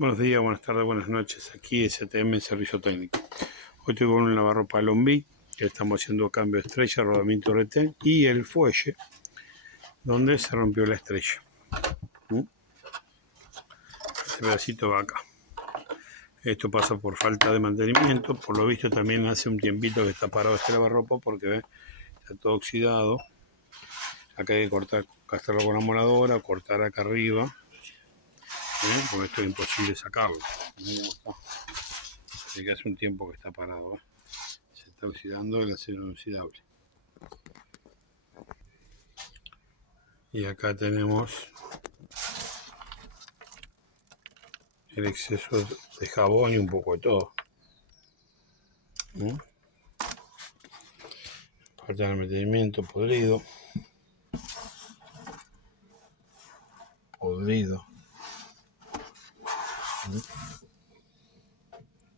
Buenos días, buenas tardes, buenas noches. Aquí STM Servicio Técnico. Hoy estoy con un lavarropa Lombi, que estamos haciendo cambio de estrella, rodamiento retén y el fuelle donde se rompió la estrella. Ese pedacito va acá. Esto pasa por falta de mantenimiento. Por lo visto también hace un tiempito que está parado este lavarropa porque ¿ves? Está todo oxidado. Acá hay que cortar, gastarlo con la moladora, cortar acá arriba, porque esto es imposible sacarlo. Así que hace un tiempo que está parado. Se está oxidando el acero inoxidable. Y acá tenemos el exceso de jabón y un poco de todo. Falta de mantenimiento, podrido.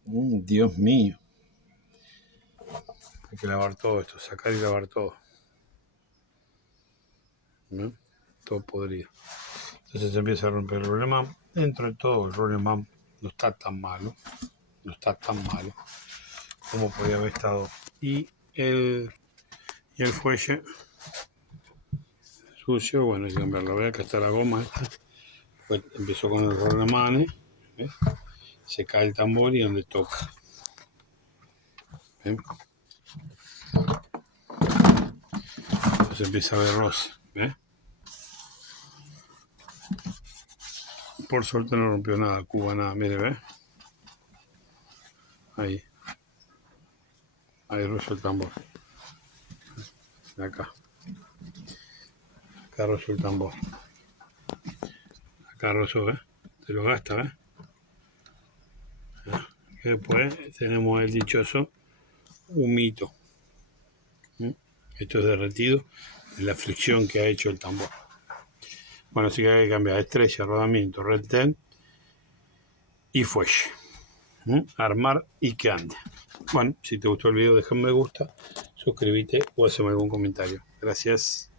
Dios mío. Hay que lavar todo esto, sacar y lavar todo. Todo podrido. Entonces se empieza a romper el rolemán. Dentro de todo el rolemán no está tan malo. No está tan malo como podía haber estado. Y el fuelle sucio, bueno, hay que cambiarlo. Vean que está la goma esta. Pues empezó con el rolemán, se cae el tambor y donde toca. Entonces empieza a ver roce. Por suerte no rompió nada, Cuba nada, mire, ¿ves? Ahí rozó el tambor. Acá rozó el tambor. Acá rozó, ¿ves? Se lo gasta, ¿ves? Y después tenemos el dichoso humito. Esto es derretido de la fricción que ha hecho el tambor. Bueno, así que hay que cambiar estrella, rodamiento, retén y fuelle. Armar y que ande. Bueno, si te gustó el video, déjame me gusta, suscríbete o hazme algún comentario. Gracias.